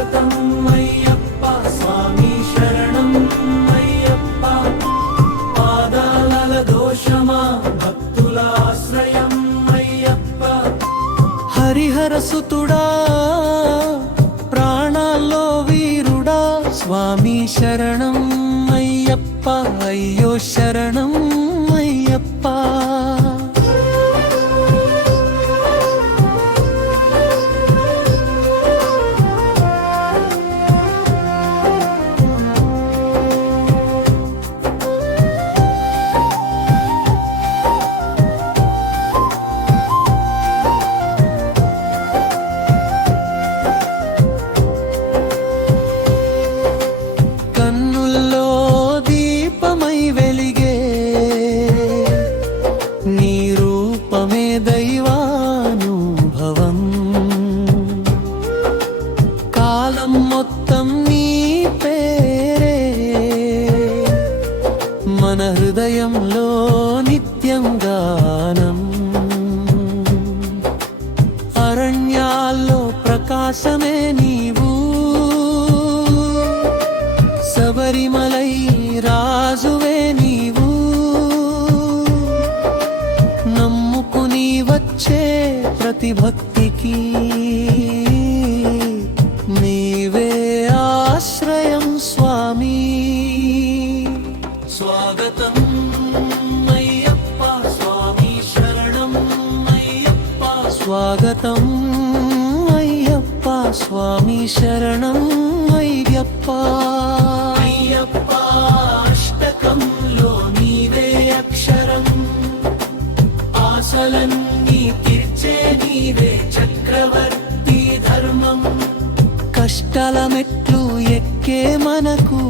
భారతం అయ్యప్ప స్వామి శరణం అయ్యప్ప. పాదాల దోషమా భక్తుల ఆశ్రయం అయ్యప్ప. సుతుడా ప్రాణాల్లో వీరుడా స్వామి శరణం అయ్యప్ప. అయ్యో శరణం కాలం మొత్తం నీ పేరే. మన హృదయంలో నిత్యం గానం. అరణ్యాల్లో ప్రకాశమే నీవు. శబరిమలై రాజువే నీవు. నమ్ముకుని వచ్చే ప్రతి భక్తికి స్వాగతం అయ్యప్ప స్వామి శరణం అయ్యప్ప స్వాగతం అయ్యప్ప స్వామి శరణం అయ్యప్ప. అయ్యప్ప అష్టకంలో నీదే అక్షరం. ఆశలన్నీ తీర్చే నీవే చక్రవర్తి ధర్మం. కష్టాల మెట్లు ఎక్కే మనకు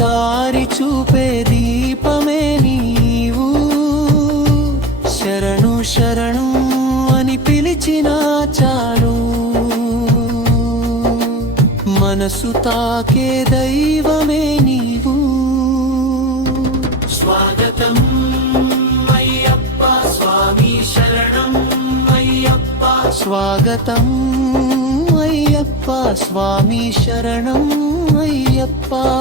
దారి చూపే దీపమే నీవు. శరణు శరణు అని పిలిచిన చాలు. మనసు తాకే దైవమే నీవు. స్వాగతం అయ్యప్ప స్వామి శరణం అయ్యప్ప. స్వాగతం అయ్యప్ప స్వామి శరణం అయ్యప్ప.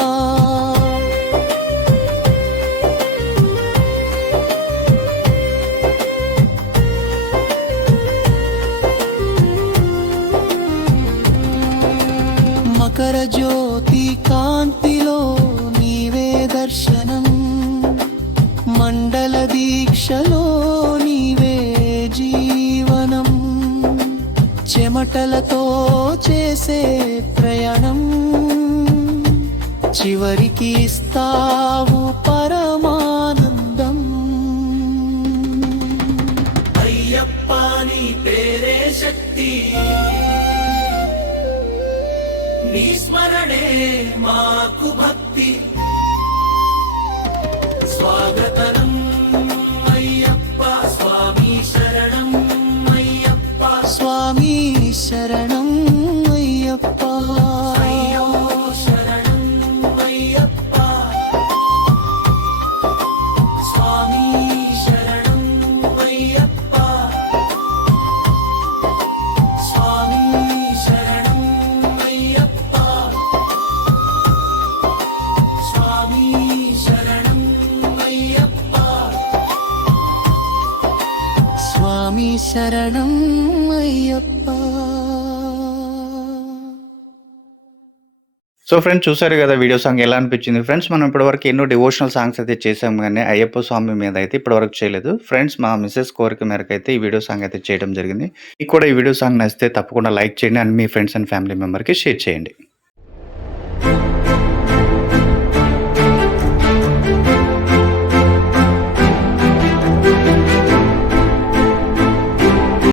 జ్యోతి కాంతిలో నీవే దర్శనం. మండల దీక్షలో నీవే జీవనం. చెమటలతో చేసే ప్రయాణం. చివరికి ఇస్తావు పరమానందం. అయ్యప్ప నీ పేరే శక్తి. నీ స్మరణే మాకు భక్తి. స్వాగతనం శరణం అయ్యప్ప. సో ఫ్రెండ్స్ చూసారు కదా వీడియో సాంగ్ ఎలా అనిపించింది? ఫ్రెండ్స్ మనం ఇప్పటివరకు ఎన్నో డివోషనల్ సాంగ్స్ అయితే చేసాం కానీ అయ్యప్ప స్వామి మీద అయితే ఇప్పటివరకు చేయలేదు. ఫ్రెండ్స్ మా మిస్సెస్ కోరిక మేరకు అయితే ఈ వీడియో సాంగ్ అయితే చేయడం జరిగింది. మీకు కూడా ఈ వీడియో సాంగ్ నచ్చితే తప్పకుండా లైక్ చేయండి అండ్ మీ ఫ్రెండ్స్ అండ్ ఫ్యామిలీ మెంబర్కి షేర్ చేయండి.